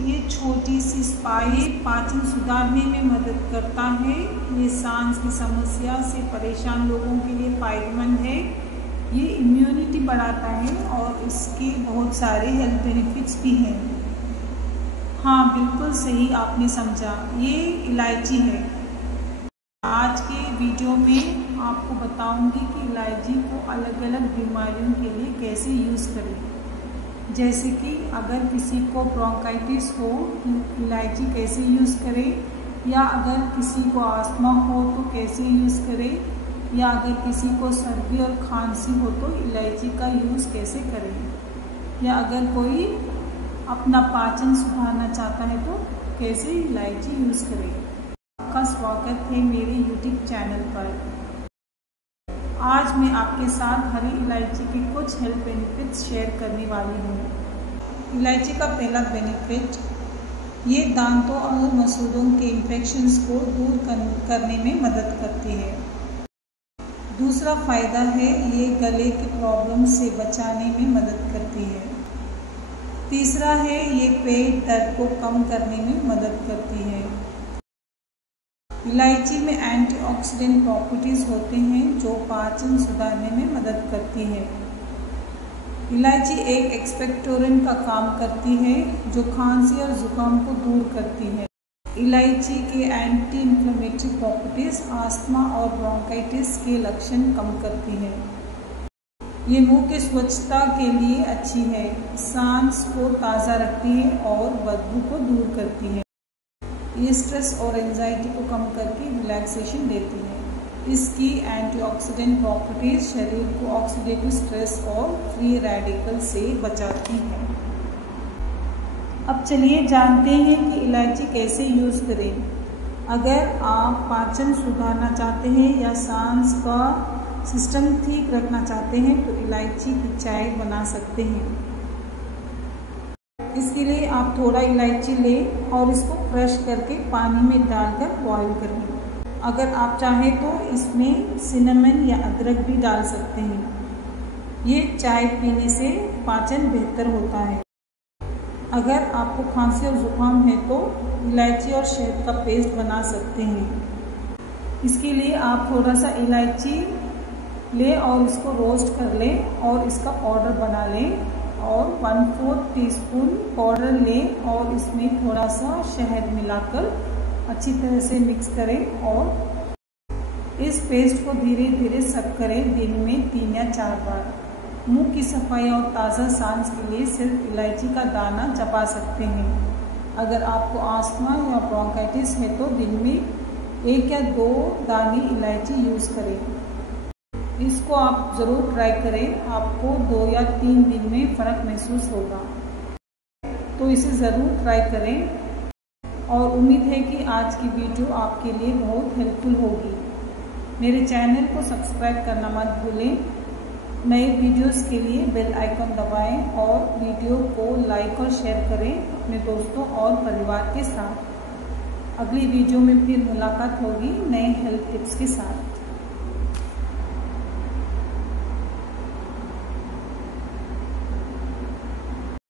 ये छोटी सी स्पाइस पाचन सुधारने में मदद करता है। ये सांस की समस्या से परेशान लोगों के लिए फायदेमंद है। ये इम्यूनिटी बढ़ाता है और इसके बहुत सारे हेल्थ बेनिफिट्स भी हैं। हाँ, बिल्कुल सही आपने समझा, ये इलायची है। आज के वीडियो में आपको बताऊंगी कि इलायची को अलग अलग बीमारियों के लिए कैसे यूज़ करें। जैसे कि अगर किसी को ब्रोंकाइटिस हो तो इलायची कैसे यूज़ करें, या अगर किसी को आस्थमा हो तो कैसे यूज़ करें, या अगर किसी को सर्दी और खांसी हो तो इलायची का यूज़ कैसे करें, या अगर कोई अपना पाचन सुधारना चाहता है तो कैसे इलायची यूज़ करें। आपका स्वागत है मेरे YouTube चैनल पर। आज मैं आपके साथ हरी इलायची के कुछ हेल्थ बेनिफिट्स शेयर करने वाली हूँ। इलायची का पहला बेनिफिट, ये दांतों और मसूड़ों के इन्फेक्शंस को दूर करने में मदद करती है। दूसरा फ़ायदा है, ये गले की प्रॉब्लम से बचाने में मदद करती है। तीसरा है, ये पेट दर्द को कम करने में मदद करती है। इलायची में एंटीऑक्सीडेंट प्रॉपर्टीज़ होते हैं जो पाचन सुधारने में मदद करती है। इलायची एक एक्सपेक्टोरेंट का काम करती है जो खांसी और जुकाम को दूर करती है। इलायची के एंटी इन्फ्लेमेटरी प्रॉपर्टीज़ आस्थमा और ब्रोंकाइटिस के लक्षण कम करती है। ये मुंह की स्वच्छता के लिए अच्छी है, सांस को ताज़ा रखती है और बदबू को दूर करती है। ये स्ट्रेस और एंजाइटी को कम करके रिलैक्सेशन देती है। इसकी एंटीऑक्सीडेंट प्रॉपर्टीज शरीर को ऑक्सीडेटिव स्ट्रेस और फ्री रेडिकल से बचाती हैं। अब चलिए जानते हैं कि इलायची कैसे यूज़ करें। अगर आप पाचन सुधारना चाहते हैं या सांस का सिस्टम ठीक रखना चाहते हैं तो इलायची की चाय बना सकते हैं। इसके लिए आप थोड़ा इलायची लें और इसको क्रश करके पानी में डालकर बॉईल करें। अगर आप चाहें तो इसमें सिनेमन या अदरक भी डाल सकते हैं। ये चाय पीने से पाचन बेहतर होता है। अगर आपको खांसी और जुकाम है तो इलायची और शहद का पेस्ट बना सकते हैं। इसके लिए आप थोड़ा सा इलायची लें और इसको रोस्ट कर लें और इसका पाउडर बना लें, और 1/4 टीस्पून पाउडर लें और इसमें थोड़ा सा शहद मिलाकर अच्छी तरह से मिक्स करें और इस पेस्ट को धीरे धीरे सक करें। दिन में 3 या 4 बार। मुंह की सफाई और ताज़ा सांस के लिए सिर्फ इलायची का दाना चबा सकते हैं। अगर आपको आस्थमा या ब्रोंकाइटिस है तो दिन में 1 या 2 दाने इलायची यूज़ करें। इसको आप ज़रूर ट्राई करें, आपको 2 या 3 दिन में फ़र्क महसूस होगा। तो इसे ज़रूर ट्राई करें और उम्मीद है कि आज की वीडियो आपके लिए बहुत हेल्पफुल होगी। मेरे चैनल को सब्सक्राइब करना मत भूलें। नए वीडियोस के लिए बेल आइकन दबाएं और वीडियो को लाइक और शेयर करें अपने दोस्तों और परिवार के साथ। अगली वीडियो में फिर मुलाकात होगी नए हेल्थ टिप्स के साथ।